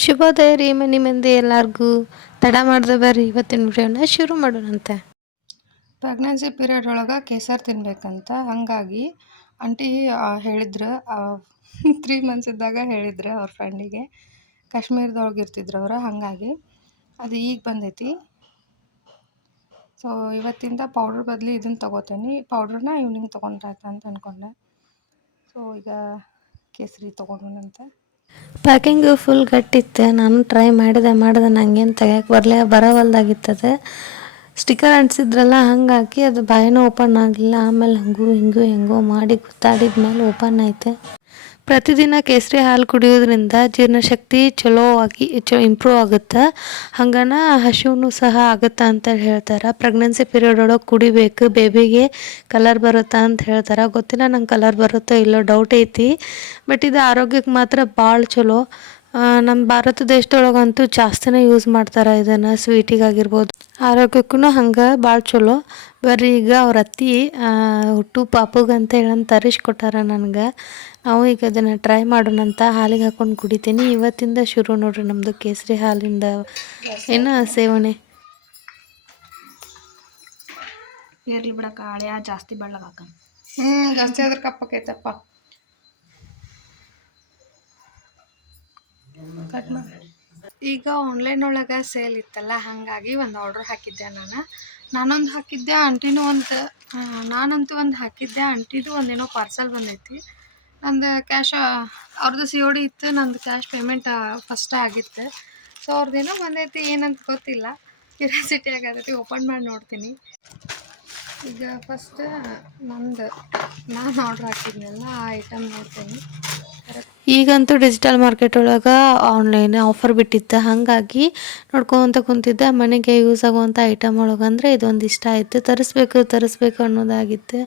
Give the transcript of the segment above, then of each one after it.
ಶುಭೋದಯ ರೀ ಮನಿ ಮಂದಿ ಎಲ್ಲರಿಗೂ. ತಡ ಮಾಡ್ದೆ ಬರ್ರಿ ಇವತ್ತಿನ ವಿಡಿಯೋನ ಶುರು ಮಾಡೋಣಂತೆ. ಪ್ರೆಗ್ನೆನ್ಸಿ ಪೀರಿಯಡ್ ಒಳಗೆ ಕೇಸರಿ ತಿನ್ಬೇಕಂತ ಹಾಗಾಗಿ ಆಂಟಿ ಹೇಳಿದ್ರು 3 ಮಂತ್ಸ್ ಇದ್ದಾಗ ಹೇಳಿದ್ರು ಅವ್ರ ಫ್ರೆಂಡಿಗೆ. ಕಾಶ್ಮೀರದೊಳಗೆ ಇರ್ತಿದ್ರು ಅವರು, ಹಾಗಾಗಿ ಅದು ಈಗ ಬಂದೈತಿ. ಸೊ ಇವತ್ತಿಂದ ಪೌಡ್ರ್ ಬದಲು ಇದನ್ನು ತೊಗೋತೀನಿ. ಪೌಡ್ರನ್ನ ಈವ್ನಿಂಗ್ ತೊಗೊಂಡ್ರಾಯ್ತು ಅಂತ ಅಂದ್ಕೊಂಡೆ. ಸೊ ಈಗ ಕೇಸರಿ ತೊಗೊಂಡಂತೆ. Packing full ಗಟ್ಟಿತ್ತು. ನಾನು ಟ್ರೈ ಮಾಡಿದೆ ನನಗೇನು ತೆಗಿಯೋಕೆ ಬರೋವಲ್ದಾಗಿತ್ತದು. ಸ್ಟಿಕ್ಕರ್ ಅಂಟಿಸಿದ್ರಲ್ಲ, ಹಾಗಾಗಿ ಅದು ಬಾಯಿನೂ ಓಪನ್ ಆಗಲಿಲ್ಲ. ಆಮೇಲೆ ಹೆಂಗೋ ಮಾಡಿ ಗೊತ್ತಾಡಿದ್ಮೇಲೆ ಓಪನ್ ಆಯ್ತು. ಪ್ರತಿದಿನ ಕೇಸರಿ ಹಾಲು ಕುಡಿಯೋದ್ರಿಂದ ಜೀರ್ಣಶಕ್ತಿ ಚಲೋ ಆಗಿ ಇಂಪ್ರೂವ್ ಆಗುತ್ತೆ. ಹಂಗನ ಹಸಿವು ಸಹ ಆಗುತ್ತೆ ಅಂತ ಹೇಳ್ತಾರೆ. ಪ್ರೆಗ್ನೆನ್ಸಿ ಪೀರಿಯಡ್ ಒಳಗೆ ಕುಡಿಬೇಕು, ಬೇಬಿಗೆ ಕಲರ್ ಬರುತ್ತಾ ಅಂತ ಹೇಳ್ತಾರೆ. ಗೊತ್ತಿಲ್ಲ ನಂಗೆ ಕಲರ್ ಬರುತ್ತೋ ಇಲ್ಲೋ ಡೌಟ್ ಐತಿ. ಬಟ್ ಇದು ಆರೋಗ್ಯಕ್ಕೆ ಮಾತ್ರ ಭಾಳ ಚಲೋ. ನಮ್ಮ ಭಾರತ ದೇಶದೊಳಗಂತೂ ಜಾಸ್ತಿನೇ ಯೂಸ್ ಮಾಡ್ತಾರೆ ಇದನ್ನು, ಸ್ವೀಟಿಗಾಗಿರ್ಬೋದು, ಆರೋಗ್ಯಕ್ಕೂ ಹಂಗೆ ಭಾಳ ಚಲೋ. ಬರ್ರಿ ಈಗ ಅವ್ರ ಅತ್ತಿ ಹುಟ್ಟು ಪಾಪುಗಂತ ಹೇಳಂತ ತರಿಸ್ಕೊಟ್ಟಾರ ನನಗೆ. ನಾವು ಈಗ ಅದನ್ನು ಟ್ರೈ ಮಾಡೋಣಂತ. ಹಾಲಿಗೆ ಹಾಕ್ಕೊಂಡು ಕುಡಿತೀನಿ. ಇವತ್ತಿಂದ ಶುರು ನೋಡ್ರಿ ನಮ್ಮದು ಕೇಸರಿ ಹಾಲಿಂದ ಏನು ಸೇವನೆ. ಇರ್ಲಿ ಬಿಡಕ್ಕ, ಹಳೆಯ ಜಾಸ್ತಿ ಬೆಳ್ಳಗಾಕ. ಜಾಸ್ತಿ ಆದ್ರೆ ಕಪ್ಪಕೈತಪ್ಪ. ಕಟ್ ಮಾಡಿ. ಈಗ ಆನ್ಲೈನ್ ಒಳಗೆ ಸೇಲ್ ಇತ್ತಲ್ಲ, ಹಾಗಾಗಿ ಒಂದು ಆರ್ಡ್ರ್ ಹಾಕಿದ್ದೆ ನಾನೊಂದು ಹಾಕಿದ್ದೆ, ಆಂಟಿನೂ ನಾನಂತೂ ಒಂದು ಹಾಕಿದ್ದೆ. ಆಂಟಿದು ಒಂದೇನೋ ಪಾರ್ಸಲ್ ಬಂದೈತಿ. ನಂದು ಕ್ಯಾಶ್ ಅವ್ರದ್ದು COD ಇತ್ತು, ನಂದು ಕ್ಯಾಶ್ ಪೇಮೆಂಟ್ ಫಸ್ಟ್ ಆಗಿತ್ತು. ಸೊ ಅವ್ರದ್ದೇನೋ ಬಂದೈತಿ, ಏನಂತ ಗೊತ್ತಿಲ್ಲ. ಕ್ಯೂರಿಯಾಸಿಟಿ ಆಗತೈತಿ, ಓಪನ್ ಮಾಡಿ ನೋಡ್ತೀನಿ. ಈಗ ಫಸ್ಟ್ ನಾನು ಆರ್ಡ್ರ್ ಹಾಕಿದ್ನಲ್ಲ ಆ ಐಟಮ್ ನೋಡ್ತೀನಿ. ಈಗಂತೂ ಡಿಜಿಟಲ್ ಮಾರ್ಕೆಟ್ ಒಳಗೆ ಆನ್ಲೈನ್ ಆಫರ್ ಬಿಟ್ಟಿತ್ತು, ಹಾಗಾಗಿ ನೋಡ್ಕೊತ ಕುಂತಿದ್ದೆ. ಮನೆಗೆ ಯೂಸ್ ಆಗುವಂಥ ಐಟಮ್ ಒಳಗೆ ಅಂದರೆ ಇದೊಂದು ಇಷ್ಟ ಆಯಿತು. ತರಿಸ್ಬೇಕು ಅನ್ನೋದಾಗಿತ್ತು.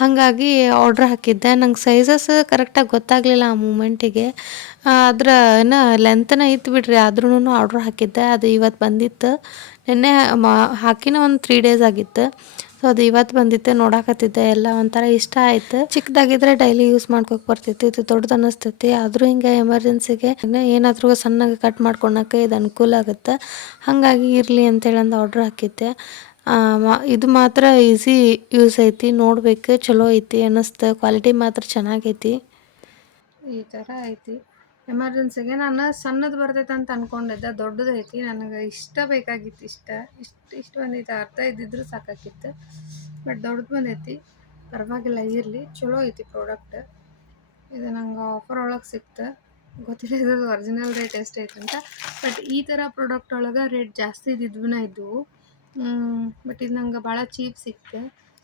ಹಾಗಾಗಿ ಆರ್ಡ್ರ್ ಹಾಕಿದ್ದೆ. ನಂಗೆ ಸೈಜಸ್ ಕರೆಕ್ಟಾಗಿ ಗೊತ್ತಾಗಲಿಲ್ಲ ಆ ಮೂಮೆಂಟಿಗೆ. ಅದರ ಏನೋ ಲೆಂತನ ಇತ್ತು ಬಿಡ್ರಿ, ಆದ್ರೂ ಆರ್ಡ್ರ್ ಹಾಕಿದ್ದೆ. ಅದು ಇವತ್ತು ಬಂದಿತ್ತು. ನಿನ್ನೆ ಹಾಕಿನ ಒಂದು 3 ಡೇಸ್ ಆಗಿತ್ತು. ಸೊ ಅದು ಇವತ್ತು ಬಂದಿತ್ತು. ನೋಡಾಕತ್ತಿದ್ದೆ, ಎಲ್ಲ ಒಂಥರ ಇಷ್ಟ ಆಯ್ತು. ಚಿಕ್ಕದಾಗಿದ್ರೆ ಡೈಲಿ ಯೂಸ್ ಮಾಡ್ಕೋಕೆ ಬರ್ತೈತಿ. ಇದು ದೊಡ್ಡದು ಅನ್ನಿಸ್ತೈತಿ. ಆದರೂ ಹಿಂಗೆ ಎಮರ್ಜೆನ್ಸಿಗೆ ಏನಾದರೂ ಸಣ್ಣಗೆ ಕಟ್ ಮಾಡ್ಕೊಳಕ್ಕೆ ಇದು ಅನುಕೂಲ ಆಗುತ್ತೆ. ಹಾಗಾಗಿ ಇರಲಿ ಅಂತೇಳಂದು ಆರ್ಡ್ರ್ ಹಾಕಿದ್ದೆ. ಇದು ಮಾತ್ರ ಈಸಿ ಯೂಸ್ ಐತಿ. ನೋಡ್ಬೇಕು, ಚಲೋ ಐತಿ ಅನ್ನಿಸ್ತು. ಕ್ವಾಲಿಟಿ ಮಾತ್ರ ಚೆನ್ನಾಗೈತಿ. ಈ ಥರ ಐತಿ. ಎಮರ್ಜೆನ್ಸಿಗೆ ನಾನು ಸಣ್ಣದು ಬರ್ತೈತೆ ಅಂತ ಅಂದ್ಕೊಂಡಿದ್ದೆ, ದೊಡ್ಡದು ಐತಿ. ನನಗೆ ಇಷ್ಟ ಬೇಕಾಗಿತ್ತು. ಇಷ್ಟು ಬಂದೈತೆ. ಅರ್ಧ ಇದ್ದಿದ್ರು ಸಾಕಾಗಿತ್ತು. ಬಟ್ ದೊಡ್ಡದು ಬಂದೈತಿ. ಪರವಾಗಿಲ್ಲ, ಇರಲಿ, ಚಲೋ ಐತಿ ಪ್ರಾಡಕ್ಟ್. ಇದು ನಂಗೆ ಆಫರ್ ಒಳಗೆ ಸಿಕ್ತು. ಗೊತ್ತಿಲ್ಲ ಇದ್ರದ್ದು ಒರಿಜಿನಲ್ ರೇಟ್ ಎಷ್ಟು ಐತೆ ಅಂತ. ಬಟ್ ಈ ಥರ ಪ್ರಾಡಕ್ಟ್ ಒಳಗೆ ರೇಟ್ ಜಾಸ್ತಿ ಇದ್ದಿದ್ವು. ಬಟ್ ಇದು ನಂಗೆ ಭಾಳ ಚೀಪ್ ಸಿಕ್ತು.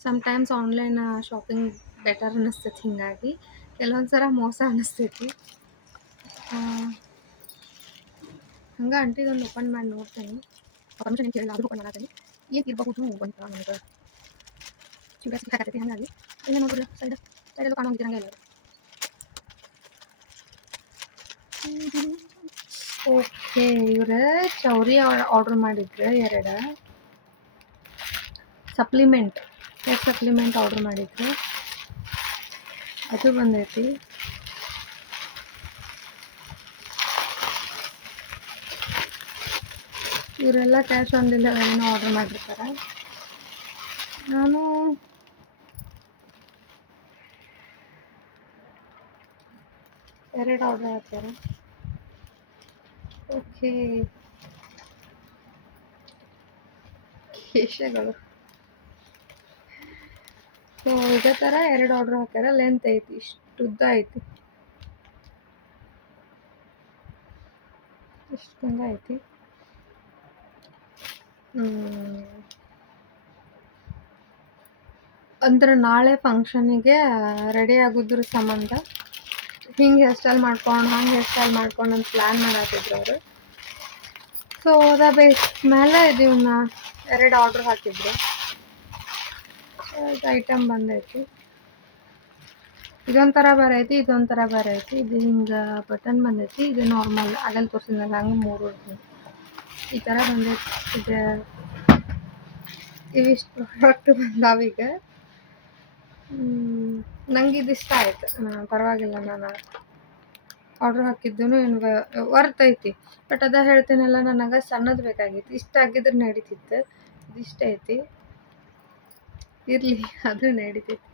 ಸಮ್ಟೈಮ್ಸ್ ಆನ್ಲೈನ್ ಶಾಪಿಂಗ್ ಬೆಟರ್ ಅನ್ನಿಸ್ತೈತಿ. ಹೀಗಾಗಿ ಕೆಲವೊಂದು ಸಲ ಮೋಸ ಅನ್ನಿಸ್ತೈತಿ. ಹಂಗೆ ಅಂಟಿದೊಂದು ಓಪನ್ ಮಾಡಿ ನೋಡ್ತೀನಿ. ಪರ್ಮಿಷನ್ ಏನು ಕೇಳಿಲ್ಲ, ಆದರೂ ಓಪನ್ ಮಾಡತ್ತೀನಿ. ಏನು ಇರಬಹುದು ಅಂತ ನನಗೆ ಕ್ಯೂರಿಯಾಸಿಟಿ ಆಗತೈತಿ. ಹಾಗಾಗಿ ಇಲ್ಲ ನೋಡ್ರಿ, ಸೈಡಲ್ಲೂ ಕಾಣೋಂಗಿರಂಗೆ ಇಲ್ಲ. ಓಕೆ, ಇವ್ರು ಚೌರಿ ಆರ್ಡ್ರ್ ಮಾಡಿದ್ರು. 2 ಸಪ್ಲಿಮೆಂಟ್, ಹೇರ್ ಸಪ್ಲಿಮೆಂಟ್ ಆರ್ಡ್ರ್ ಮಾಡಿದ್ರು. ಅದು ಬಂದೈತಿ. ಇವರೆಲ್ಲ ಕ್ಯಾಶ್ ಆನ್ ಡೆಲಿವರಿನೂ ಆರ್ಡ್ರ್ ಮಾಡಿರ್ತಾರೆ. ನಾನು 2 ಆರ್ಡ್ರ್ ಹಾಕ್ತಾರೆ. ಓಕೆ, ಕೇಶಗಳು. ಸೊ ಇದೇ ಥರ 2 ಆರ್ಡ್ರ್ ಹಾಕ್ಯಾರ. ಲೆಂತ್ ಐತಿ, ಇಷ್ಟು ಉದ್ದ ಐತಿ, ಇಷ್ಟು ಉದ್ದ ಐತಿ. ಅಂದ್ರೆ ನಾಳೆ ಫಂಕ್ಷನಿಗೆ ರೆಡಿ ಆಗೋದ್ರ ಸಂಬಂಧ ಹಿಂಗೆ ಹೇರ್ ಸ್ಟೈಲ್ ಮಾಡ್ಕೊಂಡು, ಹಂಗೆ ಹೇರ್ ಸ್ಟೈಲ್ ಮಾಡ್ಕೊಂಡು ಅಂತ ಪ್ಲ್ಯಾನ್ ಮಾಡತ್ತಿದ್ರು ಅವರು. ಸೊ ಅದ ಬೇಸ್ ಮೇಲೆ ಇದನ್ನ 2 ಆರ್ಡ್ರ್ ಹಾಕಿದ್ರು. ಇದು ಐಟಮ್ ಬಂದೈತಿ. ಇದೊಂಥರ ಬೇರೆ ಐತಿ, ಇದೊಂಥರ ಬೇರೆ ಐತಿ. ಇದು ಹಿಂಗೆ ಬಟನ್ ಬಂದೈತಿ. ಇದು ನಾರ್ಮಲ್ ಆಗಲ್ಲಿ ತೋರಿಸಿದ್ನಲ್ಲ ಹಂಗೆ 3 ಈ ಥರ ಬಂದೈತಿ. ಇವಿಷ್ಟು ಪ್ರಾಡಕ್ಟ್ ಬಂದಾವೀಗ. ನಂಗೆ ಇದು ಇಷ್ಟ ಆಯ್ತು. ಪರವಾಗಿಲ್ಲ, ನಾನು ಆರ್ಡ್ರ್ ಹಾಕಿದ್ದೂ ಏನು ವರ್ತ್ ಐತಿ. ಬಟ್ ಅದ ಹೇಳ್ತೀನಲ್ಲ, ನನಗೆ ಸಣ್ಣದು ಬೇಕಾಗಿತ್ತು. ಇಷ್ಟ ಆಗಿದ್ರೆ ನಡೀತಿತ್ತು. ಇದಿಷ್ಟ ಐತಿ, ಇರಲಿ, ಅದು ನಡೀತೈತಿ.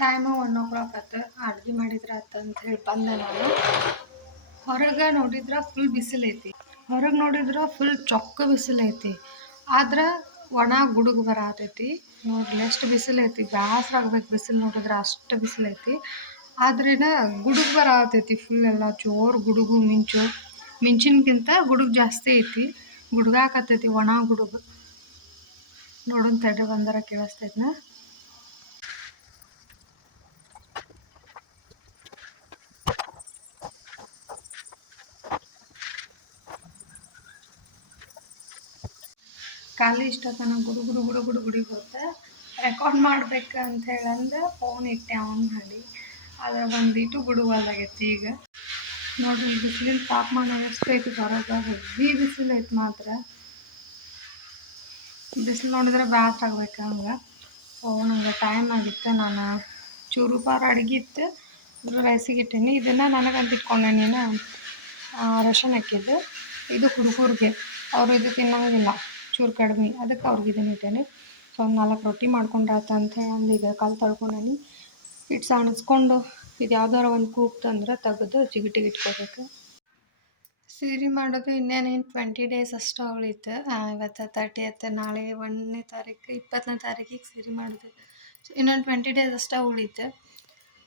ಟೈಮು 1:00 ಆತು. ಅಡ್ಗೆ ಮಾಡಿದ್ರೆ ಆತ ಅಂತ ಹೇಳಿ ಬಂದೆ ನಾನು. ಹೊರಗೆ ನೋಡಿದ್ರೆ ಫುಲ್ ಬಿಸಿಲೈತಿ. ಹೊರಗೆ ನೋಡಿದ್ರೆ ಫುಲ್ ಚೊಕ್ಕ ಬಿಸಿಲೈತಿ. ಆದ್ರೆ ಒಣ ಗುಡುಗು ಬರತೈತಿ. ನೋಡ್ರಿ ಎಷ್ಟು ಬಿಸಿಲೈತಿ. ಬ್ಯಾಸ್ರ ಆಗ್ಬೇಕು ಬಿಸಿಲು ನೋಡಿದ್ರೆ, ಅಷ್ಟು ಬಿಸಿಲೈತಿ. ಆದ್ರೇನ ಗುಡುಗು ಬರತೈತಿ ಫುಲ್ ಎಲ್ಲ ಜೋರು ಗುಡುಗು ಮಿಂಚಿನಕ್ಕಿಂತ ಗುಡುಗು ಜಾಸ್ತಿ ಐತಿ. ಗುಡುಗಾಕತ್ತೈತಿ, ಒಣ ಗುಡುಗು. ನೋಡೋಣ ತಡ್ರಿ, ಬಂದರ ಕೇಳಿಸ್ತೈತ್ನ. ಖಾಲಿ ಇಷ್ಟತನ ಗುಡು ಗುಡು ಗುಡು ಗುಡು ಗುಡಿ ಹೋಗುತ್ತೆ. ರೆಕಾರ್ಡ್ ಮಾಡ್ಬೇಕು ಅಂತ ಹೇಳಂದ್ರೆ ಫೋನ್ ಇಟ್ಟೆ ಆನ್ ಮಾಡಿ. ಆದ್ರೆ ಒಂದಿಟ್ಟು ಗುಡುಗಲ್ದಾಗೈತಿ. ಈಗ ನೋಡ್ರಿ, ಬಿಸಿಲಿನ ತಾಪಮಾನ ಎಷ್ಟೈತಿ ಹೊರಗೆ. ಹೆವಿ ಬಿಸಿಲು ಐತಿ ಮಾತ್ರ. ಬಿಸಿಲು ನೋಡಿದ್ರೆ ಬ್ಯಾಸ್ರ ಆಗ್ಬೇಕು ಹಂಗೆ. ನಂಗೆ ಟೈಮ್ ಆಗಿತ್ತು. ನಾನು ಚೂರು ಪಾರ ಅಡುಗೆ ಇತ್ತು, ರೈಸಿಗೆ ಇಟ್ಟೀನಿ. ಇದನ್ನು ನನಗಂತ ಇಟ್ಕೊಂಡೆ ನೀನು ರೇಷನ್ ಹಾಕಿದ್ದು. ಇದು ಹುಡುಗರಿಗೆ, ಅವರು ಇದು ತಿನ್ನೋಂಗಿಲ್ಲ, ಚೂರು ಕಡಿಮೆ. ಅದಕ್ಕೆ ಅವ್ರಿಗೆ ಇದನ್ನು ಇಟ್ಟೇನೆ. ಸೊ ಒಂದು 4 ರೊಟ್ಟಿ ಮಾಡ್ಕೊಂಡ್ರಾತ ಅಂತ ಹೇಳಿ ಈಗ ಕಾಲು ತೊಳ್ಕೊಂಡೇನಿ. ಹಿಟ್ಟು ಸಾಣಿಸ್ಕೊಂಡು ಇದು ಯಾವ್ದಾರ ಒಂದು ಕೂಗ್ತಂದ್ರೆ ತೆಗೆದು ಜಿಗಿಟಿಗೆ ಇಟ್ಕೋಬೇಕು. ಸೀರೆ ಮಾಡೋದು ಇನ್ನೇನು 20 ಡೇಸ್ ಅಷ್ಟು ಉಳಿತು. ಇವತ್ತು 30th, ನಾಳೆ 1ನೇ ತಾರೀಕು, 20ನೇ ತಾರೀಕಿಗೆ ಸೀರೆ ಮಾಡೋದು. ಇನ್ನೊಂದು 20 ಡೇಸ್ ಅಷ್ಟೇ ಉಳಿತು.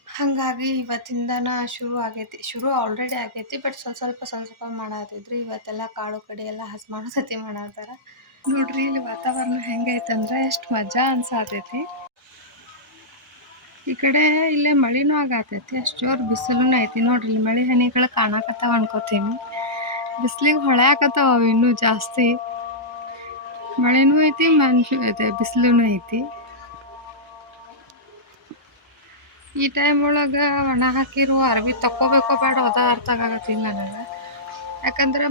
ಹಾಗಾಗಿ ಇವತ್ತಿಂದನ ಶುರು ಆಗೈತಿ. ಆಲ್ರೆಡಿ ಆಗೈತಿ, ಬಟ್ ಸ್ವಲ್ಪ ಮಾಡತ್ತಿದ್ರು. ಇವತ್ತೆಲ್ಲ ಕಾಳು ಕಡೆ ಎಲ್ಲ ಹಸಿ ಮಾಡೋ ಮಾಡತ್ತಾರ. ನೋಡ್ರಿ, ಇಲ್ಲಿ ವಾತಾವರಣ ಹೆಂಗೈತಂದ್ರೆ ಎಷ್ಟು ಮಜಾ ಅನ್ಸಾತೈತಿ. ಈ ಕಡೆ ಇಲ್ಲೇ ಮಳಿನೂ ಆಗತೈತಿ, ಅಷ್ಟು ಜೋರು ಬಿಸಿಲೂ ಐತಿ. ನೋಡ್ರಿ, ಇಲ್ಲಿ ಮಳೆ ಹನಿಗಳು ಕಾಣಕತ್ತಾವ ಅನ್ಕೋತೀನಿ. ಬಿಸಿಲಿಗೆ ಹೊಳ್ಯಾಕತ್ತಾವ ಇನ್ನೂ ಜಾಸ್ತಿ. ಮಳೆನೂ ಐತಿ, ಬಿಸಿಲೂ ಐತಿ. ಈ ಟೈಮ್ ಒಳಗೆ ಒಣ ಹಾಕಿರುವ ಅರ್ಬಿ ತಕ್ಕೋಬೇಕೋ ಬೇಡ ಅದ ಅರ್ಥ ಆಗತ್ತಿಲ್ಲ ನನಗೆ. ಯಾಕಂದ್ರೆ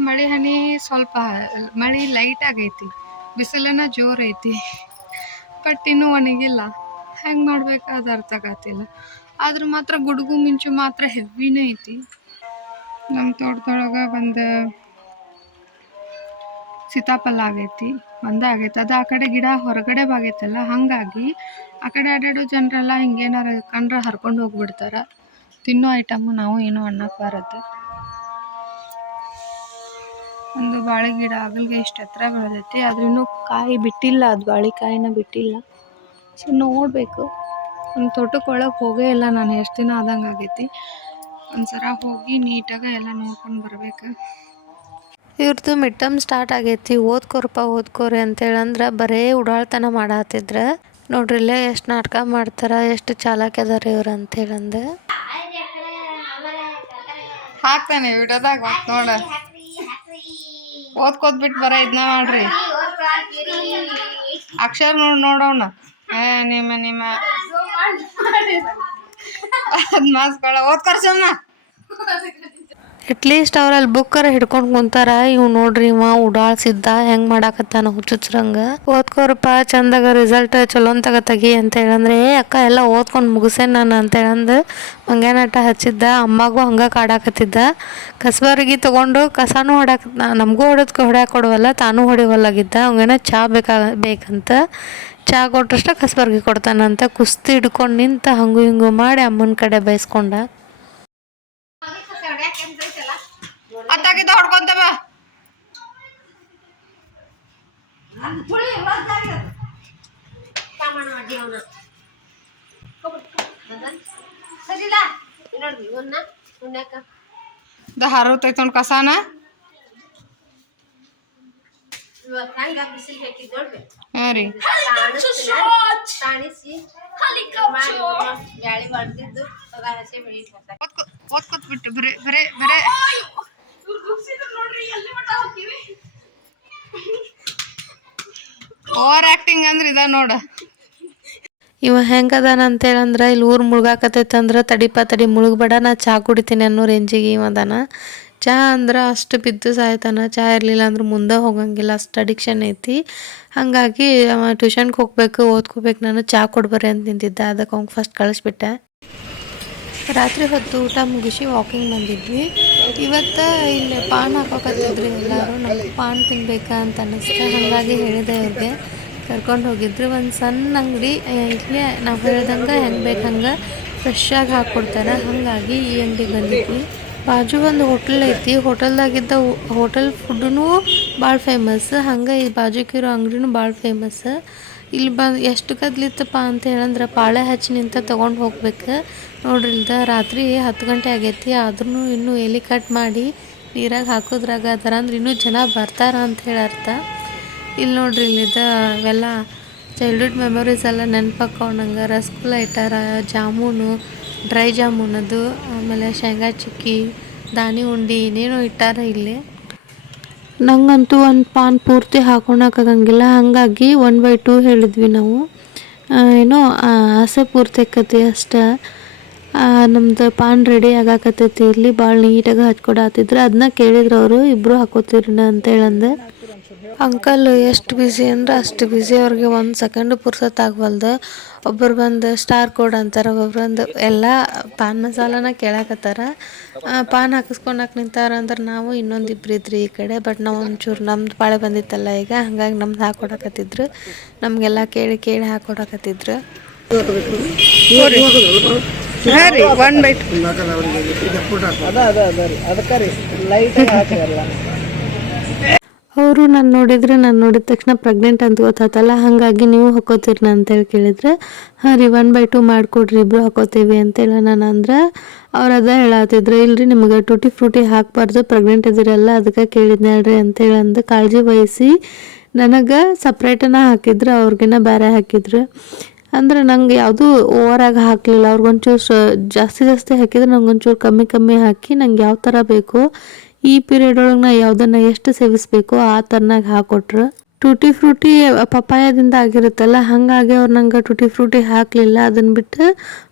ಮಳೆ ಲೈಟ್ ಆಗೈತಿ, ಬಿಸಿಲನ್ನ ಜೋರು ಐತಿ, ಬಟ್ ಇನ್ನೂ ಒಣಗಿಲ್ಲ. ಹೆಂಗೆ ಮಾಡ್ಬೇಕು ಅದು ಅರ್ಥ ಆಗತ್ತಿಲ್ಲ. ಆದ್ರೆ ಮಾತ್ರ ಗುಡುಗು ಮಿಂಚು ಮಾತ್ರ ಹೆವಿನೇ ಐತಿ. ನಮ್ಮ ತೋಟದೊಳಗೆ ಒಂದು ಸೀತಾಫಲ ಆಗೈತಿ, ಒಂದೇ ಆಗೈತಿ. ಅದು ಆ ಕಡೆ ಗಿಡ ಹೊರಗಡೆ ಬಾಗೈತಲ್ಲ, ಹಾಗಾಗಿ ಆ ಕಡೆ ಅಡ್ಡಾಡೋ ಜನರೆಲ್ಲ ಹಿಂಗೇನಾರ ಕಂಡ್ರೆ ಹರ್ಕೊಂಡು ಹೋಗ್ಬಿಡ್ತಾರೆ. ತಿನ್ನೋ ಐಟಮ್ಮು ನಾವು ಏನೋ ಅನ್ನಕ್ಕೆ ಬರುತ್ತೆ. ಒಂದು ಬಾಳೆ ಗಿಡ ಆಗಲ್ಗೆ ಇಷ್ಟು ಹತ್ರ ಬೆಳೆದೈತಿ, ಆದ್ರೆ ಇನ್ನೂ ಕಾಯಿ ಬಿಟ್ಟಿಲ್ಲ. ಅದು ಬಾಳೆಕಾಯಿನ ಬಿಟ್ಟಿಲ್ಲ. ಸೊ ನೋಡಬೇಕು. ನಮ್ಮ ತೋಟಕ್ಕೊಳಗೆ ಹೋಗೇ ಇಲ್ಲ ನಾನು, ಎಷ್ಟು ದಿನ ಆದಂಗೆ ಆಗೈತಿ. ಒಂದ್ಸಲ ಹೋಗಿ ನೀಟಾಗಿ ಎಲ್ಲ ನೋಡ್ಕೊಂಡು ಬರ್ಬೇಕು. ಇವ್ರದ್ದು ಮಿಡ್ ಟರ್ಮ್ ಸ್ಟಾರ್ಟ್ ಆಗೈತಿ. ಓದ್ಕೋರಿ ಅಂತೇಳಂದ್ರೆ ಬರೇ ಉಡಾಳ್ತನ ಮಾಡತ್ತಿದ್ರು. ನೋಡ್ರಿ ಇಲ್ಲೇ ಎಷ್ಟು ನಾಟಕ ಮಾಡ್ತಾರ, ಎಷ್ಟು ಚಾಲಾಕ್ ಅದಾರ ಇವ್ರು ಅಂತೇಳಂದು. ಹಾಕ್ತಾನೆ ವಿಡಿಯೋದಾಗ ನೋಡ. ಓದ್ಕೋದ್ ಬಿಟ್ಟು ಬರ ಇದನ್ನ ಮಾಡ್ರಿ. ಅಕ್ಷರ ನೋಡೋಣ. ನಿಮ್ಮ ಮಾಸ್ಗಳ ಓದ್ಕರ ಸುಮ್ಮ. ಅಟ್ಲೀಸ್ಟ್ ಅವ್ರಲ್ಲಿ ಬುಕ್ಕರ ಹಿಡ್ಕೊಂಡು ಕುಂತಾರ. ಇವ್ ನೋಡ್ರಿ, ಇವ ಉಡಾಳ್ಸಿದ್ದ ಹೆಂಗ್ ಮಾಡಾಕತ್ತಾನ ಹುಚ್ಚುಚ್ರಂಗ. ಓದ್ಕೋರಪ್ಪ, ಚಂದಾಗ ರಿಸಲ್ಟ್ ಚಲೋಂತಾಗ ತೆಗಿ ಅಂತ ಹೇಳಂದ್ರೆ, ಅಕ್ಕ ಎಲ್ಲ ಓದ್ಕೊಂಡು ಮುಗಿಸೇನ್ ನಾನು ಅಂತ ಹೇಳಂದು ಮಂಗ್ಯಾನಾಟ ಹಚ್ಚಿದ್ದ. ಅಮ್ಮಗೂ ಹಂಗೆ ಕಾಡಾಕತ್ತಿದ್ದ. ಕಸ್ಬರ್ಗಿ ತೊಗೊಂಡು ಕಸಾನು ನಮಗೂ ಹೊಡ್ಯಾಕ ಕೊಡುವಲ್ಲ, ತಾನೂ ಹೊಡಿವಲ್ಲಾಗಿದ್ದ. ಅವಂಗೇನ ಚಾ ಬೇಕಂತ. ಚಾ ಕೊಟ್ರಷ್ಟ ಕಸ್ಬರ್ಗಿ ಕೊಡ್ತಾನಂತ. ಕುಸ್ತಿ ಹಿಡ್ಕೊಂಡು ನಿಂತ ಹಂಗು ಹಿಂಗು ಮಾಡಿ ಅಮ್ಮನ ಕಡೆ ಬಯಸ್ಕೊಂಡ. ಅತ್ತಾಗಿದ್ದ ಹೊಡ್ಕೊಂತ ಬಾ. ಹರತೈತೊಂಡ್ ಕಸಾನ. ಹಾ ರೀ, ಓದ್ಕೊತ್ ಬಿಟ್ಟು ಬರೇ ಓವರ್ ಆಕ್ಟಿಂಗ್ ಅಂದ್ರೆ ಇದ ನೋಡ. ಇವ ಹೆಂಗದಾನ ಅಂತೇಳಂದ್ರೆ, ಇಲ್ಲಿ ಊರು ಮುಳುಗಾಕತೈತಂದ್ರೆ ತಡಿ ಮುಳುಗ್ಬೇಡ, ನಾ ಚಾ ಕುಡಿತೀನಿ ಅನ್ನೋ ರೇಂಜಿಗೆ ಇವ ಅದಾನ. ಚಾ ಅಂದ್ರೆ ಅಷ್ಟು ಬಿದ್ದು ಸಾಯ್ತಾನ. ಚಾ ಇರಲಿಲ್ಲ ಅಂದ್ರೆ ಮುಂದೆ ಹೋಗಂಗಿಲ್ಲ, ಅಷ್ಟು ಅಡಿಕ್ಷನ್ ಐತಿ. ಹಾಗಾಗಿ ಅವ ಟ್ಯೂಷನ್ಗೆ ಹೋಗ್ಬೇಕು, ಓದ್ಕೋಬೇಕು, ನಾನು ಚಾ ಕೊಡ್ಬರ್ರಿ ಅಂತ ನಿಂತಿದ್ದ. ಅದಕ್ಕೆ ಅವ್ಗೆ ಫಸ್ಟ್ ಕಳಿಸ್ಬಿಟ್ಟೆ. ರಾತ್ರಿ ಹೊತ್ತು ಊಟ ಮುಗಿಸಿ ವಾಕಿಂಗ್ ಬಂದಿದ್ವಿ. ಇವತ್ತು ಇಲ್ಲಿ ಪಾನ್ ಹಾಕೋಕತ್ತಿದ್ರು ಎಲ್ಲರೂ. ನಮ್ಗೆ ಪಾನ್ ತಿನ್ಬೇಕಾ ಅಂತ ಅನ್ನಿಸ್ತು, ಹಾಗಾಗಿ ಹೇಳಿದೆ ಅವ್ರಿಗೆ. ಕರ್ಕೊಂಡು ಹೋಗಿದ್ರು. ಒಂದು ಸಣ್ಣ ಅಂಗಡಿ, ಇಲ್ಲೇ ನಾವು ಹೇಳ್ದಂಗೆ ಹೆಂಗೆ ಬೇಕು ಹಂಗೆ ಫ್ರೆಶ್ಶಾಗಿ ಹಾಕ್ಕೊಡ್ತಾರೆ. ಹಾಗಾಗಿ ಈ ಅಂಗಡಿಗೆ ಬಂದಿದ್ವಿ. ಬಾಜು ಒಂದು ಹೋಟೆಲ್ ಐತಿ. ಹೋಟೆಲ್ದಾಗಿದ್ದ ಹೋಟೆಲ್ ಫುಡ್ಡೂ ಭಾಳ ಫೇಮಸ್, ಹಂಗೆ ಈ ಬಾಜುಕಿರೋ ಅಂಗಡಿನೂ ಭಾಳ ಫೇಮಸ್. ಇಲ್ಲಿ ಬಂದು ಎಷ್ಟು ಗದ್ಲಿತ್ತಪ್ಪ ಅಂತ ಹೇಳಂದ್ರೆ ಪಾಳೆ ಹಚ್ಚಿ ನಿಂತ ತೊಗೊಂಡು ಹೋಗ್ಬೇಕು. ನೋಡ್ರಿ ಇಲ್ದ ರಾತ್ರಿ 10 ಗಂಟೆ ಆಗೈತಿ, ಆದ್ರೂ ಇನ್ನೂ ಎಲೆ ಕಟ್ ಮಾಡಿ ನೀರಾಗ ಹಾಕೋದ್ರಾಗ ಅದರ ಅಂದ್ರೆ ಇನ್ನೂ ಜನ ಬರ್ತಾರ ಅಂತ ಹೇಳಿ ಅರ್ಥ. ಇಲ್ಲಿ ನೋಡ್ರಿ ಇಲ್ಲಿದ್ದ ಅವೆಲ್ಲ ಚೈಲ್ಡ್ಹುಡ್ ಮೆಮೊರೀಸ್ ಎಲ್ಲ ನೆನಪಾಕ್ಕವ ನಂಗೆ. ರಸಗುಲ್ಲ ಇಟ್ಟಾರ, ಜಾಮೂನು, ಡ್ರೈ ಜಾಮೂನ್ ಅದು, ಆಮೇಲೆ ಶೇಂಗಾ ಚಿಕ್ಕಿ, ದಾನಿ ಉಂಡಿ ಏನೇನೋ ಇಟ್ಟಾರ ಇಲ್ಲಿ. ನಂಗಂತೂ ಒಂದು ಪಾನ್ ಪೂರ್ತಿ ಹಾಕೊಳಕ್ಕಾಗಂಗಿಲ್ಲ, ಹಾಗಾಗಿ 1/2 ಹೇಳಿದ್ವಿ ನಾವು. ಏನೋ ಆಸೆ ಪೂರ್ತಿ ಆಕತಿ ಅಷ್ಟೇ. ನಮ್ದು ಪಾನ್ ರೆಡಿ ಆಗಾಕತ್ತೈತಿ. ಇಲ್ಲಿ ಭಾಳ ನೀಟಾಗಿ ಹಚ್ಕೊಡತ್ತಿದ್ರು. ಅದನ್ನ ಕೇಳಿದ್ರು ಅವರು, ಇಬ್ಬರು ಹಾಕೋತೀರಿ ಅಂತೇಳಂದೆ. ಅಂಕಲ್ ಎಷ್ಟು ಬ್ಯುಸಿ ಅಂದ್ರೆ ಅಷ್ಟು ಬ್ಯುಸಿ, ಅವ್ರಿಗೆ 1 ಸೆಕೆಂಡು ಪುರ್ಸೊತ್ತು ಆಗವಲ್ದು. ಒಬ್ಬರು ಬಂದು ಸ್ಟಾರ್ ಕೋಡ್ ಅಂತಾರೆ, ಒಬ್ಬರು ಬಂದು ಎಲ್ಲ ಪಾನ್ ಮಸಾಲಾನ ಕೇಳಾಕತ್ತಾರ. ಪಾನ್ ಹಾಕಿಸ್ಕೊಳಕ್ಕೆ ನಿಂತಾರ ಅಂದ್ರೆ ನಾವು ಇನ್ನೊಂದಿಬ್ರು ಇದ್ರಿ ಈ ಕಡೆ. ಬಟ್ ನಾವು ಒಂಚೂರು ನಮ್ದು ಪಾಳೆ ಬಂದಿತ್ತಲ್ಲ ಈಗ, ಹಂಗಾಗಿ ನಮ್ದು ಹಾಕೊಡಕತ್ತಿದ್ರು. ನಮಗೆಲ್ಲ ಕೇಳಿ ಕೇಳಿ ಹಾಕೊಡಕತ್ತಿದ್ರು. ಅವರು ನಾನು ನೋಡಿದ್ರೆ, ನಾನು ನೋಡಿದ ತಕ್ಷಣ ಪ್ರೆಗ್ನೆಂಟ್ ಅಂತ ಗೊತ್ತಾತಲ್ಲ, ಹಾಗಾಗಿ ನೀವು ಹಾಕೋತೀರಿ ಅಂತೇಳಿ ಕೇಳಿದ್ರೆ, ಹಾಂ ರೀ 1/2 ಮಾಡಿಕೊಡ್ರಿ, ಇಬ್ಬರು ಹಾಕೋತೀವಿ ಅಂತೇಳಿ ನಾನು ಅಂದ್ರೆ, ಅವ್ರು ಅದ ಹೇಳತ್ತಿದ್ರು, ಇಲ್ರಿ ನಿಮ್ಗೆ ಟೂಟಿ ಫ್ರೂಟಿ ಹಾಕಬಾರ್ದು, ಪ್ರೆಗ್ನೆಂಟ್ ಇದ್ದೀರಲ್ಲ ಅದಕ್ಕೆ ಕೇಳಿದ್ನ ಹೇಳ್ರಿ ಅಂತೇಳಿ ಅಂದು ಕಾಳಜಿ ವಹಿಸಿ ನನಗೆ ಸಪ್ರೇಟನ್ನ ಹಾಕಿದ್ರು, ಅವ್ರಿಗಿನ್ನ ಬೇರೆ ಹಾಕಿದ್ರು. ಅಂದ್ರೆ ನಂಗೆ ಯಾವುದೂ ಓವರಾಗಿ ಹಾಕಲಿಲ್ಲ. ಅವ್ರಿಗೊಂಚೂರು ಜಾಸ್ತಿ ಹಾಕಿದ್ರೆ ನಂಗೊಂಚೂರು ಕಮ್ಮಿ ಹಾಕಿ, ನಂಗೆ ಯಾವ ಥರ ಬೇಕು ಈ ಪೀರಿಯಡ್ ಒಳಗೆ ನಾ ಯಾವುದನ್ನು ಎಷ್ಟು ಸೇವಿಸಬೇಕು ಆ ಥರನಾಗಿ ಹಾಕ್ಕೊಟ್ರು. ಟೂಟಿ ಫ್ರೂಟಿ ಪಪ್ಪಾಯದಿಂದ ಆಗಿರುತ್ತಲ್ಲ, ಹಾಗಾಗಿ ಅವ್ರು ನಂಗೆ ಟೂಟಿ ಫ್ರೂಟಿ ಹಾಕಲಿಲ್ಲ. ಅದನ್ನು ಬಿಟ್ಟು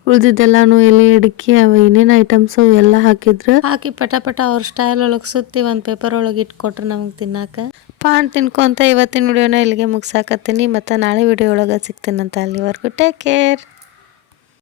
ಉಳಿದಿದ್ದೆಲ್ಲನೂ ಎಲೆ ಅಡಿಕೆ ಅವು ಏನೇನು ಐಟಮ್ಸು ಎಲ್ಲ ಹಾಕಿದ್ರು. ಹಾಕಿ ಪಟ ಅವ್ರ ಸ್ಟೈಲ್ ಒಳಗೆ ಸುತ್ತಿ ಒಂದು ಪೇಪರ್ ಒಳಗೆ ಇಟ್ಕೊಟ್ರು ನಮಗೆ ತಿನ್ನಕ್ಕೆ. ಪಾನ್ ತಿನ್ಕೊಂತ ಇವತ್ತಿನ ವಿಡಿಯೋನ ಇಲ್ಲಿಗೆ ಮುಗಿಸಾಕತ್ತೀನಿ. ಮತ್ತು ನಾಳೆ ವಿಡಿಯೋ ಒಳಗೆ ಸಿಗ್ತೀನಂತ. ಅಲ್ಲಿವರೆಗೂ ಟೇಕ್ ಕೇರ್.